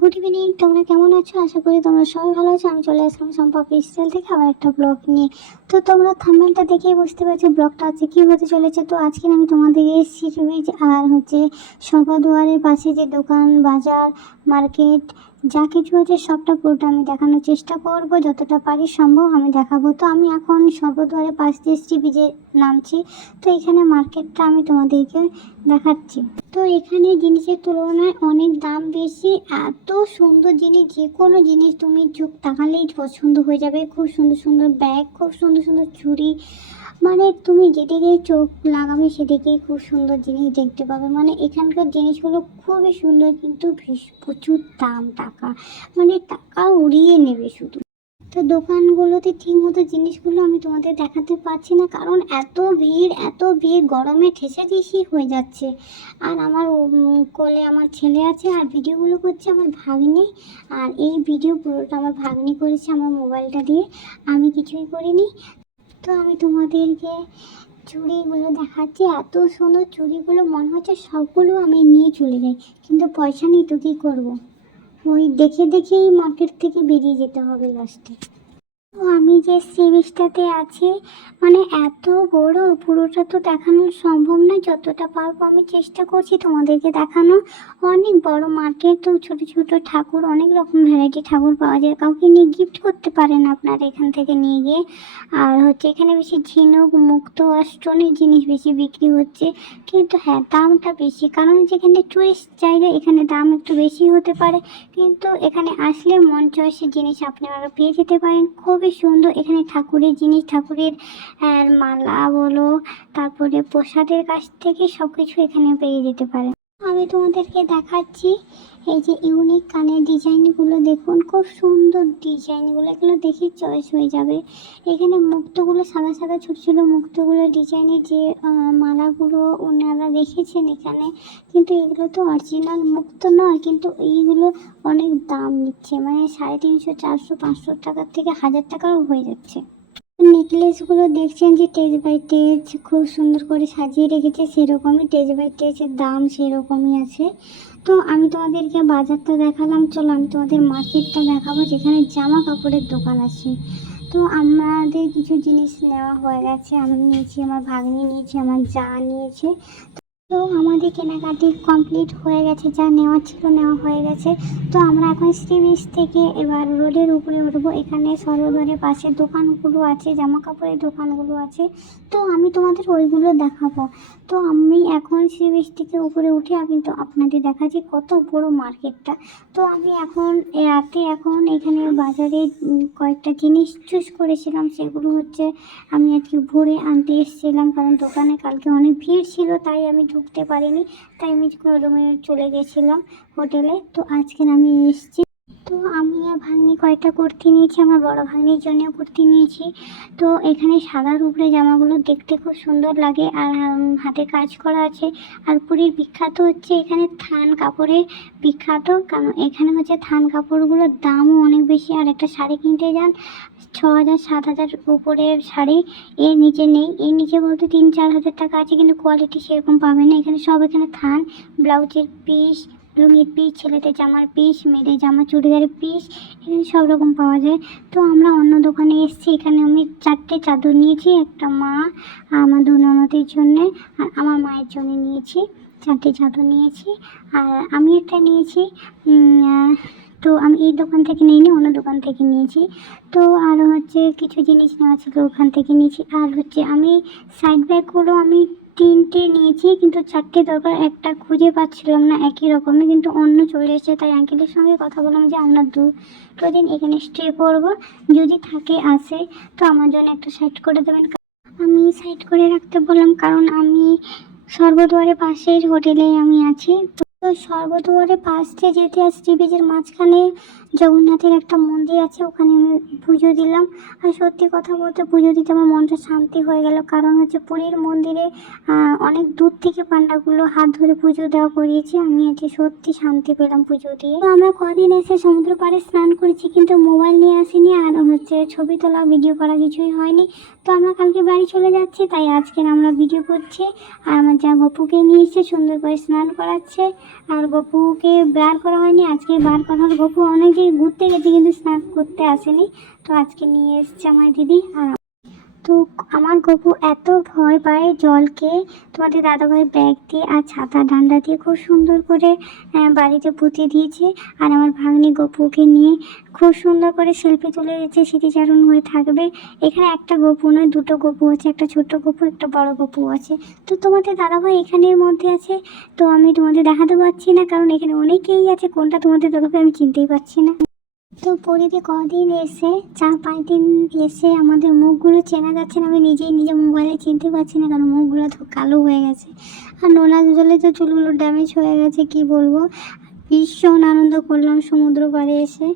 Good evening, তোমরা কেমন আছো? আশা করি তোমরা সবাই ভালো আছো। আমি চলে আসলাম সম্পা পিক্সেল থেকে আবার একটা ব্লগ নিয়ে। তো তোমরা থাম্বনেলটা দেখেই বুঝতে পারছো ব্লগটা আজকে কী হতে চলেছে। তো আজকে আমি তোমাদেরকে সি বিচ আর সম্পা দুয়ারের পাশে যে দোকান বাজার মার্কেট যা কিছু আছে সবটা পুরোটা আমি দেখানোর চেষ্টা করব, যতটা পারি সম্ভব আমি দেখাবো। তো আমি এখন সর্বদুয়ারের পাশ দিয়ে সি বিচে নামছি। তো এখানে মার্কেটটা আমি তোমাদেরকে দেখাচ্ছি। তো এখানে জিনিসের তুলনায় অনেক দাম বেশি। এত সুন্দর জিনিস, যে কোনো জিনিস তুমি চোখ তাকালেই পছন্দ হয়ে যাবে। খুব সুন্দর সুন্দর ব্যাগ, খুব সুন্দর সুন্দর চুড়ি, মানে তুমি যেদিকেই চোখ লাগাবে সেদিকেই খুব সুন্দর জিনিস দেখতে পাবে। মানে এখানকার জিনিসগুলো খুবই সুন্দর, কিন্তু প্রচুর দাম, টাকা মানে টাকা উড়িয়ে নেবে শুধু। তো দোকানগুলোতে ঠিকমতো জিনিসগুলো আমি তোমাদের দেখাতে পারছি না, কারণ এত ভিড় গরমে ঠেসাঠেসি হয়ে যাচ্ছে। আর আমার কোলে আমার ছেলে আছে, আর ভিডিওগুলো করছে আমার ভাগ্নি। আর এই ভিডিও পুরোটা আমার ভাগ্নি করেছে আমার মোবাইলটা দিয়ে, আমি কিছুই করিনি। তো আমি তোমাদেরকে চুড়িগুলো দেখাচ্ছি। এত সুন্দর চুড়িগুলো, মনে হচ্ছে সবগুলো আমি নিয়ে চলে যাই, কিন্তু পয়সা নেই তো কী করবো। ওই দেখে দেখেই মার্কেট থেকে বেরিয়ে যেতে হবে লাস্টে। তো আমি যে সি বিচটাতে আছি, মানে এত বড়, পুরোটা তো দেখানো সম্ভব না। যতটা পারবো আমি চেষ্টা করছি তোমাদেরকে দেখানো। অনেক বড় মার্কেট, তো ছোট ছোট ঠাকুর, অনেক রকম ভ্যারাইটি ঠাকুর পাওয়া যায়। কাউকে নিয়ে গিফট করতে পারেন আপনারা এখান থেকে নিয়ে গিয়ে। আর এখানে বেশি ঝিনুক মুক্ত আর স্টোনের জিনিস বেশি বিক্রি হচ্ছে। কিন্তু হ্যাঁ, দামটা বেশি, কারণ যেখানে টুরিস্ট জায়গা এখানে দাম একটু বেশি হতে পারে। কিন্তু এখানে আসলে মন চয়েসের জিনিস আপনারা পেয়ে যেতে পারেন। খুবই সুন্দর এখানে ঠাকুরের জিনিস, ঠাকুরের মালা বলো, তারপরে প্রসাদের কাছ থেকে সব কিছু এখানে পেয়ে যেতে পারেন। আমি তোমাদেরকে দেখাচ্ছি এই যে ইউনিক কানের ডিজাইনগুলো, দেখুন খুব সুন্দর ডিজাইনগুলো, এগুলো দেখে চয়েস হয়ে যাবে। এখানে মুক্তগুলো, সাদা সাদা ছোট ছোট মুক্তগুলো ডিজাইনের যে মালাগুলো ওনারা রেখেছেন এখানে, কিন্তু এগুলো তো অরিজিনাল মুক্ত নয়, কিন্তু এইগুলো অনেক দাম নিচ্ছে, মানে 350, 400, 500 টাকার থেকে 1000 টাকারও হয়ে যাচ্ছে। নেকলেসগুলো দেখছেন যে টেজ বাই টেজ খুব সুন্দর করে সাজিয়ে রেখেছে, সেরকমই টেজ বাই টেজের দাম সেরকমই আছে। তো আমি তোমাদেরকে বাজারটা দেখালাম, চলো আমি তোমাদের মার্কেটটা দেখাবো যেখানে জামা কাপড়ের দোকান আছে। তো আমাদের কিছু জিনিস নেওয়া হয়ে গেছে, আমি নিয়েছি, আমার ভাগ্নি নিয়েছে, আমার যা নিয়েছে। তো আমাদের কেনাকাটি কমপ্লিট হয়ে গেছে, যা নেওয়ার ছিল নেওয়া হয়ে গেছে। তো আমরা এখন সি বিচ থেকে এবার রোডের উপরে উঠবো। এখানে সরোবরের পাশে দোকানগুলো আছে, জামা কাপড়ের দোকানগুলো আছে, তো আমি তোমাদের ওইগুলো দেখাবো। তো আমি এখন সি বিচ থেকে উপরে উঠে আমি তো আপনাদের দেখাচ্ছি কত বড় মার্কেটটা। তো আমি এখন রাতে এখানে বাজারে কয়েকটা জিনিস চুজ করেছিলাম, সেগুলো আমি আজকে ভোরে আনতে এসেছিলাম, কারণ দোকানে কালকে অনেক ভিড় ছিল, তাই আমি ঢুকতে পারিনি, তাই আমি রুমে চলে গেছিলাম হোটেলে। তো আজকে আমি এসেছি। তো আমি আর ভাগ্নি কয়েকটা কুর্তি নিয়েছি, আমার বড় ভাগ্নির জন্য কুর্তি নিয়েছি। তো এখানে সাদার উপরে জামাগুলো দেখতে খুব সুন্দর লাগে, আর হাতে কাজ করা আছে। আর পুরীর বিখ্যাত এখানে থান কাপড়ের বিখ্যাত, কারণ এখানে থান কাপড়গুলোর দামও অনেক বেশি। আর একটা শাড়ি কিনতে যান 6000, 7000 উপরের শাড়ি, এর নিচে নেই। এর নিচে বলতে 3-4 হাজার টাকা আছে, কিন্তু কোয়ালিটি সেরকম পাবেন না। এখানে থান, ব্লাউজের পিস, লুঙ্গির পিস, ছেলেদের জামার পিস, মেয়েদের জামা চুড়িদারের পিস, এখানে সব রকম পাওয়া যায়। তো আমরা অন্য দোকানে এসেছি, এখানে আমি 4টে চাদর নিয়েছি, একটা মা আমার 2 ননদের জন্যে, আর আমার মায়ের জন্য নিয়েছি 4টে চাদর নিয়েছি। আর আমি একটা নিয়েছি, তো আমি এই দোকান থেকে নিইনি, অন্য দোকান থেকে নিয়েছি। তো আরও কিছু জিনিস নেওয়া ছিল, ওখান থেকে নিয়েছি। আর আমি সাইড ব্যাগগুলো আমি 3টে নিয়েছি, কিন্তু 4টে দরকার, একটা খুঁজে পাচ্ছিলাম না একই রকমের, কিন্তু অন্য চলে এসেছে। তাই আঙ্কেলের সঙ্গে কথা বললাম যে আমরা 2 দিন এখানে স্টে করব, যদি থাকে আসে তো আমার জন্য একটা সাইড করে দেবেন। আমি সাইড করে রাখতে বললাম, কারণ আমি সর্বদুয়ারের পাশের হোটেলে আমি আছি। তো সর্বদুয়ারের পাশ দিয়ে যেতে সি বিচের মাঝখানে জগন্নাথের একটা মন্দির আছে, ওখানে আমি পুজো দিলাম। আর সত্যি কথা বলতে পুজো দিতে আমার মনটা শান্তি হয়ে গেল, কারণ পুরীর মন্দিরে অনেক দূর থেকে পান্ডাগুলো হাত ধরে পুজো দেওয়া করিয়েছি, আমি সত্যি শান্তি পেলাম পুজো দিয়ে। তো আমরা কদিন এসে সমুদ্র পাড়ে স্নান করেছি, কিন্তু মোবাইল নিয়ে আসিনি, আর ছবি তোলা ভিডিও করা কিছুই হয়নি। তো আমরা কালকে বাড়ি চলে যাচ্ছি, তাই আজকে আমরা ভিডিও করছি। আর আমার যা গপুকে নিয়ে এসে সুন্দর করে স্নান করাচ্ছে। আর গপুকে বার করা হয়নি, আজকে বার করা হলো। গপু অনেক জায়গায় ঘুরতে গেছে কিন্তু স্নান করতে আসেনি, তো আজকে নিয়ে এসছে আমার দিদি। আর তো আমার গপু এত ভয় পায় জলকে, তোমাদের দাদাভাই ব্যাগ দিয়ে আর ছাতা ডান্ডা দিয়ে খুব সুন্দর করে বাড়িতে পুঁতে দিয়েছে। আর আমার ভাগ্নি গপুকে নিয়ে খুব সুন্দর করে সেলফি তুলে দিয়েছে, স্মৃতিচারণ হয়ে থাকবে। এখানে একটা গপু নয়, দুটো গপু আছে, একটা ছোট গপু একটা বড় গপু আছে। তো তোমাদের দাদাভাই এখানের মধ্যে আছে, তো আমি তোমাদের দেখাতে পারছি না কারণ এখানে অনেকেই আছে, কোনটা তোমাদের দাদাভাই আমি চিনতেই পারছি না। তো পরিতে কদিন এসে 4-5 দিন এসে আমাদের মুখগুলো চেনা যাচ্ছে না, আমি নিজেই নিজে মোবাইলে চিনতে পারছি না কারণ মুখগুলো তো কালো হয়ে গেছে। আর নোনা জলে তো চুলগুলো ড্যামেজ হয়ে গেছে, কি বলবো। ভীষণ আনন্দ করলাম সমুদ্র পাড়ে এসে।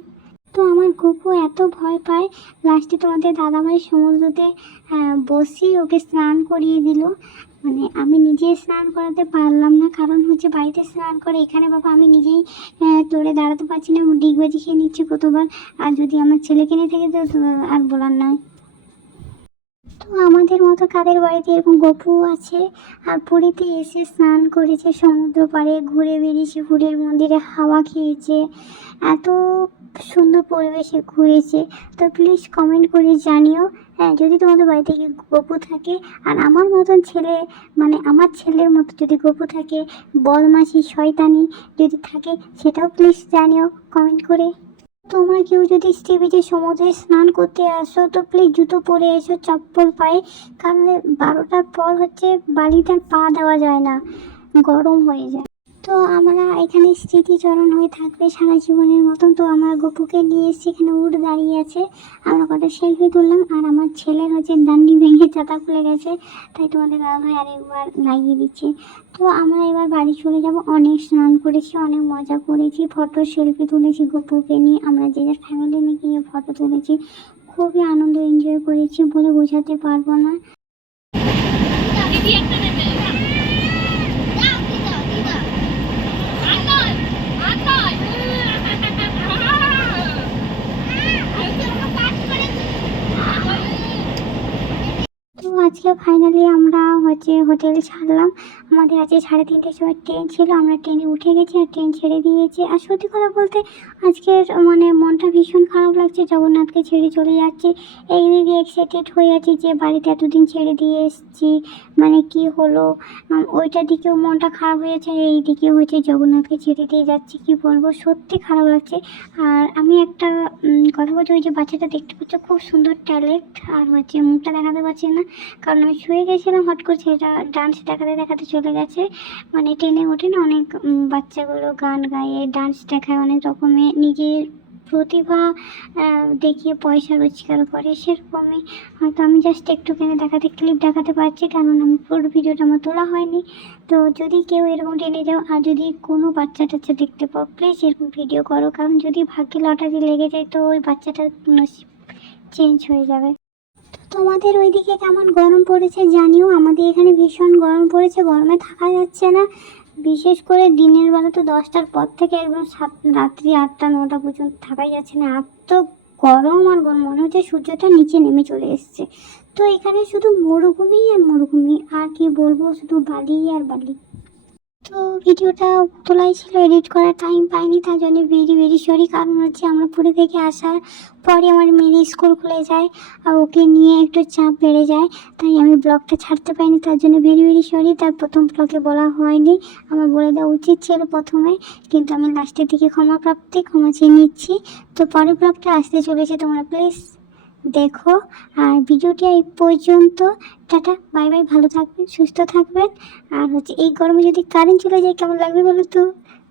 তো আমার গপু এত ভয় পায়, লাস্টে তোমাদের দাদাভাই সমুদ্রতে বসিয়ে ওকে স্নান করিয়ে দিল। মানে আমি নিজে স্নান করাতে পারলাম না, কারণ হচ্ছে বাড়িতে স্নান করে, এখানে বাবা আমি নিজেই তোড়ে দাঁড়াতে পারছি না, ডিগবাজি খেয়ে নিচ্ছি কতবার। আর যদি আমার ছেলেকে নিয়ে থাকে তো আর বলার নয়। তো আমাদের মতো কাদের বাড়িতে এরকম গপু আছে আর পুরীতে এসে স্নান করেছে, সমুদ্র পাড়ে ঘুরে বেরিয়েছে, পুরীর মন্দিরে হাওয়া খেয়েছে, এত সুন্দর পরিবেশে ঘুরেছে। তো প্লিজ কমেন্ট করে জানিও, হ্যাঁ, যদি তোমাদের বাড়িতে কি গপু থাকে আর আমার মতন ছেলে, মানে আমার ছেলের মতো যদি গপু থাকে, বদমাশি শয়তানি যদি থাকে, সেটাও প্লিজ জানিও কমেন্ট করে। তোমরা কেউ যদি সি বিচে সমুদ্রে স্নান করতে আসো তো প্লিজ জুতো পরে এসো, চপ্পল পায়ে, কারণ 12টার পর হচ্ছে বালিতে পা দেওয়া যায় না, গরম হয়ে যায়। তো আমরা এখানে স্মৃতিচরণ হয়ে থাকবে সারা জীবনের মতন। তো আমার গপুকে নিয়ে এসে এখানে উঠ দাঁড়িয়ে আছে, আমরা কটা সেলফি তুললাম। আর আমার ছেলের হচ্ছে ডান্ডি ভেঙে চাতা খুলে গেছে, তাই তোমাদের দাদাভাই আরেকবার লাগিয়ে দিচ্ছে। তো আমরা এবার বাড়ি চলে যাব। অনেক স্নান করেছি, অনেক মজা করেছি, ফটো সেলফি তুলেছি গপুকে নিয়ে, আমরা যে যার ফ্যামিলি নিয়ে গিয়ে ফটো তুলেছি, খুবই আনন্দ এনজয় করেছি, বলে বোঝাতে পারবো না। তো আজকে ফাইনালি আমরা হচ্ছে হোটেল ছাড়লাম। আমাদের আজকে 3:30টার সময় ট্রেন ছিল, আমরা ট্রেনে উঠে গেছি আর ট্রেন ছেড়ে দিয়েছে। আর সত্যি কথা বলতে আজকের মানে মনটা ভীষণ খারাপ লাগছে, জগন্নাথকে ছেড়ে চলে যাচ্ছে। এইদিকে এক্সাইটেড হয়ে আছি যে বাড়িতে এতদিন ছেড়ে দিয়ে এসেছি, মানে কি হলো, ওইটার দিকেও মনটা খারাপ হয়ে যাচ্ছে, এই দিকে হচ্ছে জগন্নাথকে ছেড়ে দিয়ে যাচ্ছি, কি বলবো, সত্যি খারাপ লাগছে। আর আমি একটা কথা বলছি, ওই যে বাচ্চাটা দেখতে পাচ্ছ খুব সুন্দর ট্যালেন্ট, আর হচ্ছে মুখটা দেখাতে পারছি না কারণ আমি শুয়ে গেছিলাম, হট করে সেটা ডান্স দেখাতে দেখাতে চলে গেছে। মানে ট্রেনে ওঠে না অনেক বাচ্চাগুলো গান গায়ে ডান্স দেখায়, অনেক রকমের নিজের প্রতিভা দেখিয়ে পয়সা রোজগার করে, সেরকমই হয়তো আমি জাস্ট একটুখানি দেখাতে ক্লিপ দেখাতে পারছি, কারণ আমি পুরো ভিডিওটা আমার তোলা হয়নি। তো যদি কেউ এরকম ট্রেনে যাও আর যদি কোনো বাচ্চা টাচ্চা দেখতে পাও প্লিজ এরকম ভিডিও করো, কারণ যদি ভাগ্যে লটারি লেগে যায় তো ওই বাচ্চাটার নসিব চেঞ্জ হয়ে যাবে। তোমাদের ওইদিকে কেমন গরম পড়েছে জানিও, আমাদের এখানে ভীষণ গরম পড়েছে, গরমে থাকা যাচ্ছে না। বিশেষ করে দিনের বেলা তো 10টার পর থেকে একদম রাত্রি 8টা-9টা পর্যন্ত থাকাই যাচ্ছে না, এত গরম আর গরম, মনে হচ্ছে সূর্যটা নিচে নেমে চলে এসছে। তো এখানে শুধু মরুভূমি আর মরুভূমি, আর কি বলবো, শুধু বালি আর বালি। তো ভিডিওটা তোলাই ছিল, এডিট করার টাইম পাইনি, তার জন্য ভেরি সরি। কারণ হচ্ছে আমরা পুরী থেকে আসার পরে আমার মেয়ের স্কুল খুলে যায় আর ওকে নিয়ে একটু চাপ বেড়ে যায়, তাই আমি ব্লগটা ছাড়তে পারিনি, তার জন্য ভেরি সরি। তার প্রথম ব্লগে বলা হয়নি, আমার বলে দেওয়া উচিত ছিল প্রথমে, কিন্তু আমি লাস্টের দিকে ক্ষমা চেয়ে নিচ্ছি। তো পরের ব্লগটা আসতে চলেছে, তোমরা প্লিজ দেখো। আর ভিডিওটি এই পর্যন্ত, টাটা বাই বাই, ভালো থাকবেন, সুস্থ থাকবেন। আর হচ্ছে এই গরমে যদি কারেন্ট চলে যায় কেমন লাগবে বলো তো?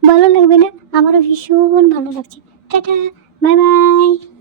ভালো লাগবে না? আমারও ভীষণ ভালো লাগছে। Tata bye bye.